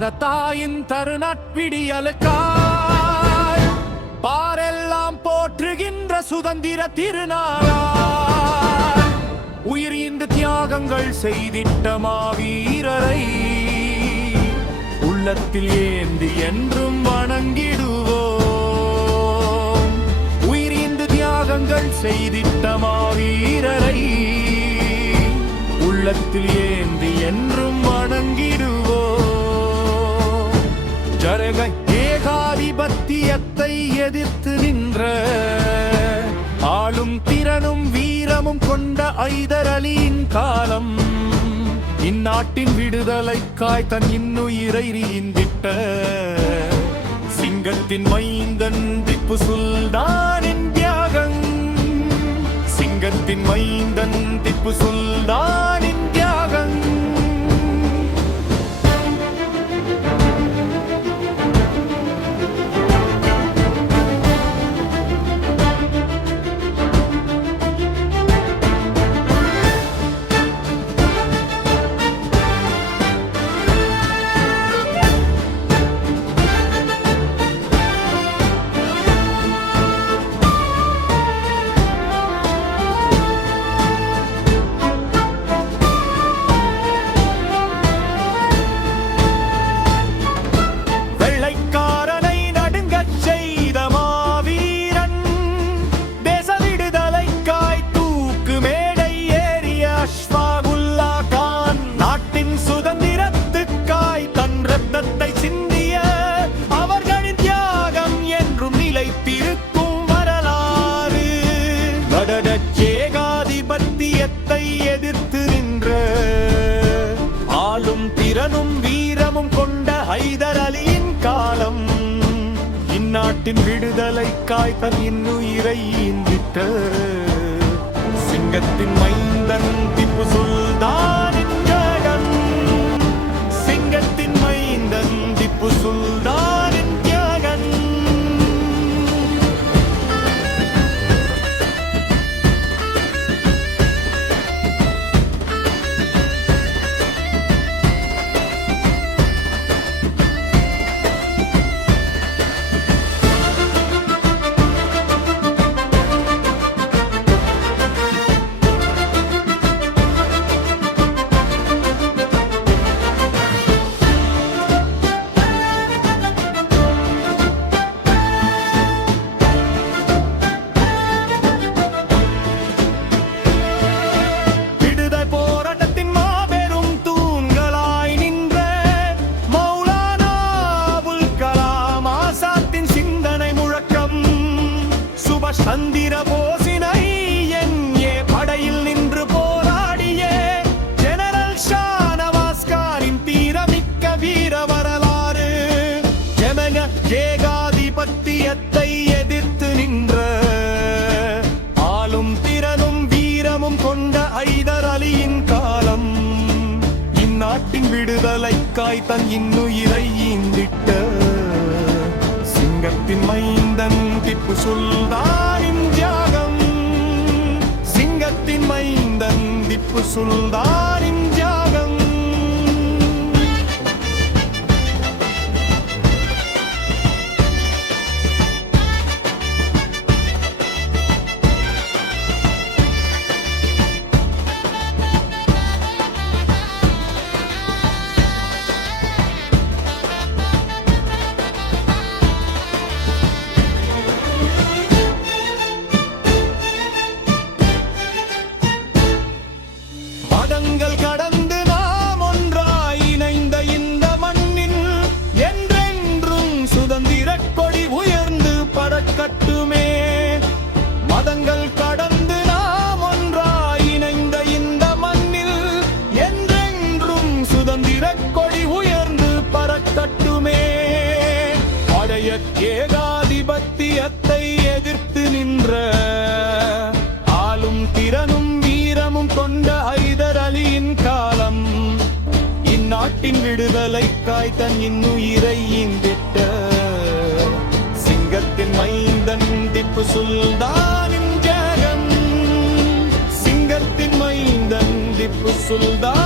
பாரத தாயின் தருணப்பிடியலுக்காய் பாரெல்லாம் போற்றுகின்ற சுதந்திர திருநாளாய் உயிர் இந்த தியாகங்கள் செய்திட்ட மாவீரரை உள்ளத்தில் ஏந்தி என்றும் வணங்கிடுவோம். உயிர் இந்த தியாகங்கள் செய்திட்ட மாவீரரை உள்ளத்தில் ஏந்தி என்றும் வணங்கிடுவோம். ஜரக ஏகாதிபத்தியத்தை எதிர்த்து நின்ற ஆளும் திறனும் வீரமும் கொண்ட ஐதர் அலியின் காலம் இந்நாட்டின் விடுதலைக்காய் தன் இன்னுயிரை ஈந்திட்ட சிங்கத்தின் மைந்தன் திப்பு சுல்தானின் தியாகம். சிங்கத்தின் மைந்தன் திப்பு சுல்தானின் தியாகம். ஏகாதிபத்தியத்தை எதிர்த்து நின்ற ஆளும் திறனும் வீரமும் கொண்ட ஐதர் அலியின் காலம் இந்நாட்டின் விடுதலைக்காய் தன் இன்னுயிரை ஈந்திட்ட சிங்கத்தின் மைந்தன் திப்பு சுல்தானின் தியாகம். சிங்கத்தின் மைந்தன் திப்பு சுல்தானின் தியாகம். சந்திர போசினை எங்கே படையில் நின்று போராடிய ஜெனரல் ஷா நவாஸ் கானின் தீரமிக்க வீர வரலாறு. ஜெமன ஏகாதிபத்தியத்தை எதிர்த்து நின்ற ஆளும் திறனும் வீரமும் கொண்ட ஐதர் அலியின் காலம் இந்நாட்டின் விடுதலைக்காய் தன் இன்னுயிரை ஈந்திட்ட சிங்கத்தின் மைந்தன் திப்பு சுல்தானின் தியாகம். சிங்கத்தின் மைந்தன் திப்பு சுல்தானின் தியாகம். கடந்து நாம் ஒன்றாய் இணைந்த இந்த மண்ணில் என்றென்றும் சுதந்திர கொடி உயர்ந்து பறக்கட்டுமே. மதங்கள் கடந்து நாம் ஒன்றாய் இணைந்த இந்த மண்ணில் என்றென்றும் சுதந்திர கொடி உயர்ந்து பறக்கட்டுமே. பழைய ஏகாதிபத்தியத்தை எதிர்த்து நின்ற ஆளும் திறனும் வீரமும் கொண்ட ஐதர் அலியின் காலம் இந்நாட்டின் விடுதலைக்காய் தன் இன்னுயிரை ஈந்திட்ட சிங்கத்தின் மைந்தன் திப்பு சுல்தானின் தியாகம். சிங்கத்தின் மைந்தன் திப்பு சுல்தான்.